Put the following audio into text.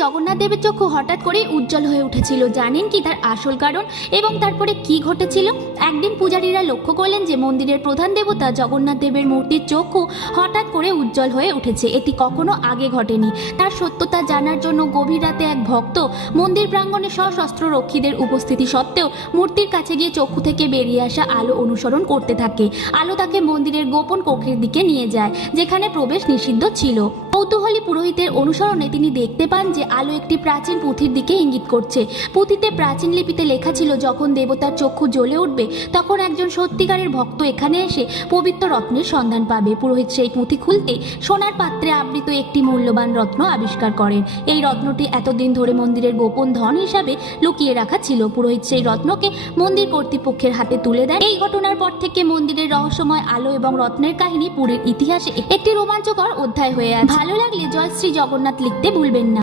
জগন্নাথ দেবের চক্ষু হঠাৎ করে উজ্জ্বল হয়ে উঠেছিল। জানেন কি তার আসল কারণ এবং তারপরে কি ঘটেছিল? একদিন পূজারীরা লক্ষ্য করলেন যে মন্দিরের প্রধান দেবতা জগন্নাথ দেবের মূর্তির চক্ষু হঠাৎ করে উজ্জ্বল হয়ে উঠেছে। এটি কখনো আগে ঘটেনি। তার সত্যতা জানার জন্য গভীর রাতে এক ভক্ত মন্দির প্রাঙ্গণে সশস্ত্র রক্ষীদের উপস্থিতি সত্ত্বেও মূর্তির কাছে গিয়ে চক্ষু থেকে বেরিয়ে আসা আলো অনুসরণ করতে থাকে। আলো তাকে মন্দিরের গোপন কক্ষের দিকে নিয়ে যায়, যেখানে প্রবেশ নিষিদ্ধ ছিল। কৌতূহলী পুরোহিতের অনুসরণে তিনি দেখতে পান যে আলো একটি প্রাচীন পুঁথির দিকে ইঙ্গিত করছে। পুঁথিতে প্রাচীন লিপিতে লেখা ছিল, যখন দেবতার চক্ষু জ্বলে উঠবে তখন একজন সত্যিকারের ভক্ত এখানে এসে পবিত্র রত্নের সন্ধান পাবে। পুরোহিত সেই পুঁথি খুলতে সোনার পাত্রে আবৃত একটি মূল্যবান রত্ন আবিষ্কার করেন। এই রত্নটি এতদিন ধরে মন্দিরের গোপন ধন হিসাবে লুকিয়ে রাখা ছিল। পুরোহিত সেই রত্নকে মন্দির কর্তৃপক্ষের হাতে তুলে দেন। এই ঘটনার পর থেকে মন্দিরের রহস্যময় আলো এবং রত্নের কাহিনী পুরীর ইতিহাসে একটি রোমাঞ্চকর অধ্যায় হয়ে আছে। ভালো লাগলে জয় শ্রী জগন্নাথ লিখতে ভুলবেন না।